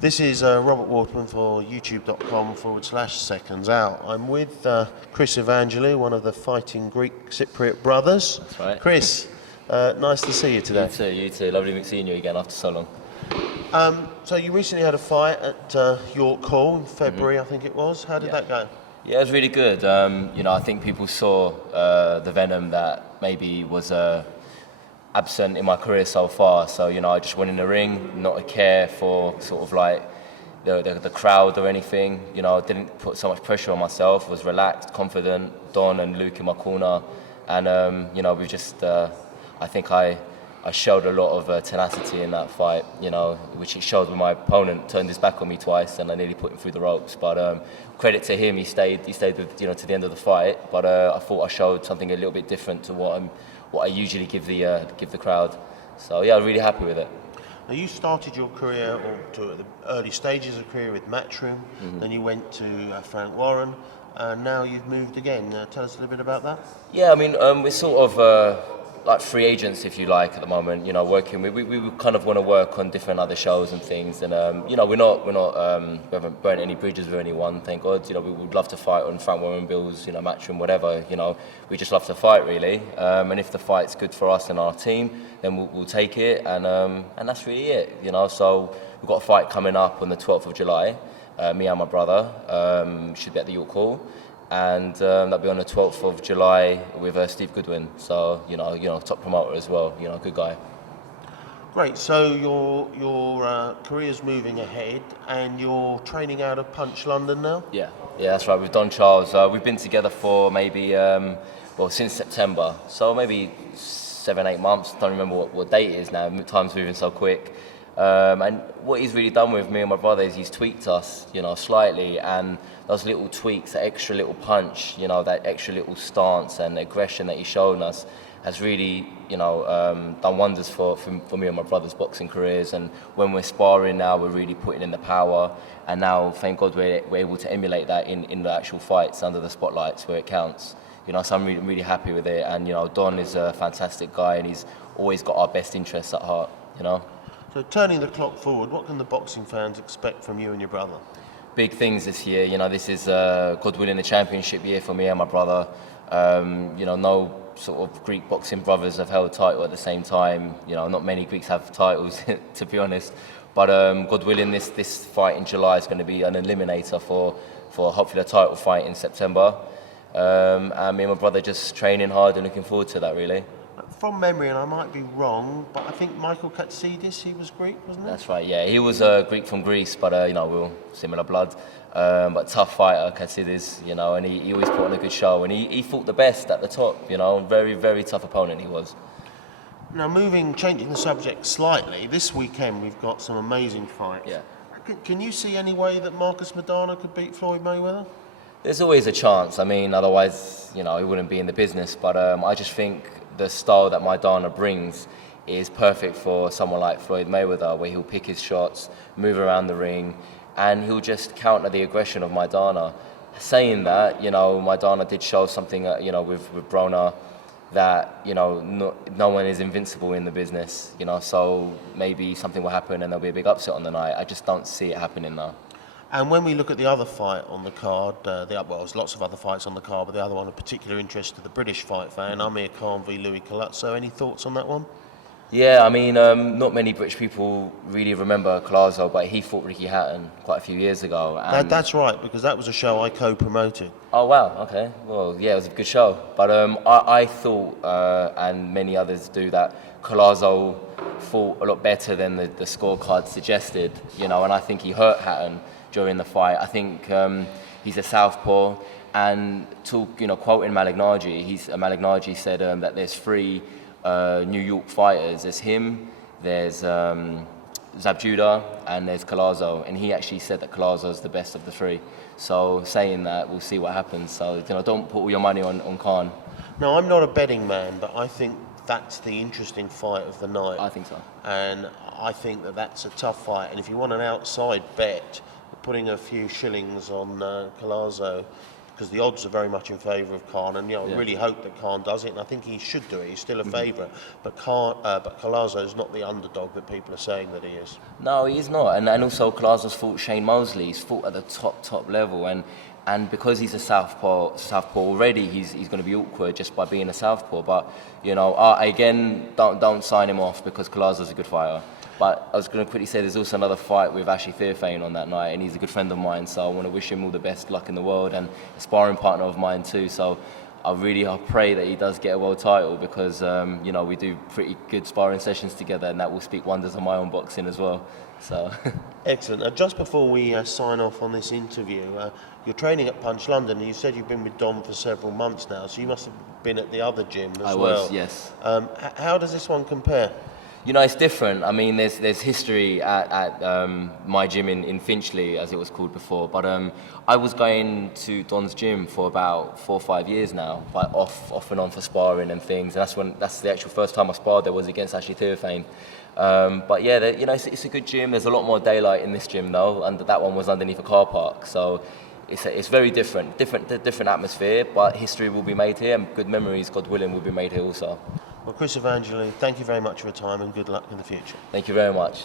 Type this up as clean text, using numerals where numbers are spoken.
This is Robert Waterman for youtube.com/seconds out. I'm with Chris Evangelou, one of the fighting Greek Cypriot brothers. That's right. Chris, nice to see you today. You too. Lovely seeing you again after so long. So you recently had a fight at York Hall in February, I think it was. How did that go? Yeah, it was really good. I think people saw the venom that maybe was absent in my career so far. So, I just went in the ring, not a care for sort of like the crowd or anything. Didn't put so much pressure on myself, was relaxed, confident, Don and Luke in my corner. And, we just, I think I showed a lot of tenacity in that fight, which it showed when my opponent turned his back on me twice and I nearly put him through the ropes. But credit to him, he stayed with, to the end of the fight. But I thought I showed something a little bit different to what I usually give the crowd. So yeah, I'm really happy with it. Now you started your career, or to the early stages of career, with Matchroom. Then you went to Frank Warren, and now you've moved again. Tell us a little bit about that. Yeah, I mean, we're sort of like free agents, if you like, at the moment. Working. We kind of want to work on different other shows and things, and we haven't burnt any bridges with anyone, thank God. We would love to fight on Frank Warren Bills, Matchroom, whatever. We just love to fight, really. And if the fight's good for us and our team, then we'll take it, and that's really it. So we've got a fight coming up on the 12th of July. Me and my brother should be at the York Hall. And that'll be on the 12th of July with Steve Goodwin. So, top promoter as well, good guy. Great, so your career's moving ahead and you're training out of Punch London now? Yeah, that's right, with Don Charles. We've been together for maybe, since September. So maybe 7-8 months, don't remember what date it is now, time's moving so quick. And what he's really done with me and my brother is he's tweaked us, slightly, and those little tweaks, that extra little punch, that extra little stance and aggression that he's shown us has really, done wonders for me and my brother's boxing careers. And when we're sparring now, we're really putting in the power, and now, thank God, we're able to emulate that in the actual fights under the spotlights where it counts. So I'm really happy with it, and Don is a fantastic guy, and he's always got our best interests at heart. So turning the clock forward, what can the boxing fans expect from you and your brother? Big things this year. This is God willing a championship year for me and my brother. No sort of Greek boxing brothers have held a title at the same time. Not many Greeks have titles, to be honest. But God willing, this fight in July is going to be an eliminator for hopefully a title fight in September. And me and my brother just training hard and looking forward to that, really. From memory, and I might be wrong, but I think Michael Katsidis, he was Greek, wasn't he? That's right, yeah. He was Greek from Greece, but, we're all similar blood. But tough fighter, Katsidis, and he always put on a good show. And he fought the best at the top, very, very tough opponent he was. Now, changing the subject slightly, this weekend we've got some amazing fights. Yeah. Can you see any way that Marcus Maidana could beat Floyd Mayweather? There's always a chance. I mean, otherwise, he wouldn't be in the business. But I just think the style that Maidana brings is perfect for someone like Floyd Mayweather, where he'll pick his shots, move around the ring, and he'll just counter the aggression of Maidana. Saying that, Maidana did show something, with Broner, that, no one is invincible in the business, so maybe something will happen and there'll be a big upset on the night. I just don't see it happening now. And when we look at the other fight on the card, there's lots of other fights on the card, but the other one of particular interest to the British fight fan, Amir Khan v Louis Collazo. Any thoughts on that one? Yeah, I mean, not many British people really remember Collazo, but he fought Ricky Hatton quite a few years ago. And that's right, because that was a show I co-promoted. Oh, wow, okay. Well, yeah, it was a good show. But I thought, and many others do, that Collazo fought a lot better than the scorecard suggested, and I think he hurt Hatton during the fight. I think he's a southpaw, and quoting Malignaggi said that there's three New York fighters. There's him, there's Zabjuda, and there's Collazo, and he actually said that Collazo's the best of the three. So saying that, we'll see what happens. So don't put all your money on Khan. No, I'm not a betting man, but I think that's the interesting fight of the night. I think so. And I think that's a tough fight, and if you want an outside bet, putting a few shillings on Collazo, because the odds are very much in favour of Khan, and I Yeah. really hope that Khan does it, and I think he should do it. He's still a favourite, but Collazo is not the underdog that people are saying that he is. No, he's not. And also, Colazo's fought Shane Mosley. He's fought at the top level. And because he's a southpaw already, he's going to be awkward just by being a southpaw. But, again, don't sign him off because Colazo's a good fighter. But I was going to quickly say there's also another fight with Ashley Theophane on that night, and he's a good friend of mine, so I want to wish him all the best luck in the world, and a sparring partner of mine too. So I pray that he does get a world title because we do pretty good sparring sessions together, and that will speak wonders of my own boxing as well. So Excellent. Just before we sign off on this interview, you're training at Punch London, and you said you've been with Dom for several months now, so you must have been at the other gym as well. I was, yes. How does this one compare? It's different. I mean, there's history at my gym in Finchley, as it was called before. But I was going to Don's gym for about 4 or 5 years now, but off and on for sparring and things. And that's the actual first time I sparred there was against Ashley Theophane. But yeah, it's a good gym. There's a lot more daylight in this gym though, and that one was underneath a car park. So it's very different atmosphere. But history will be made here, and good memories, God willing, will be made here also. Well, Chris Evangelou, thank you very much for your time and good luck in the future. Thank you very much.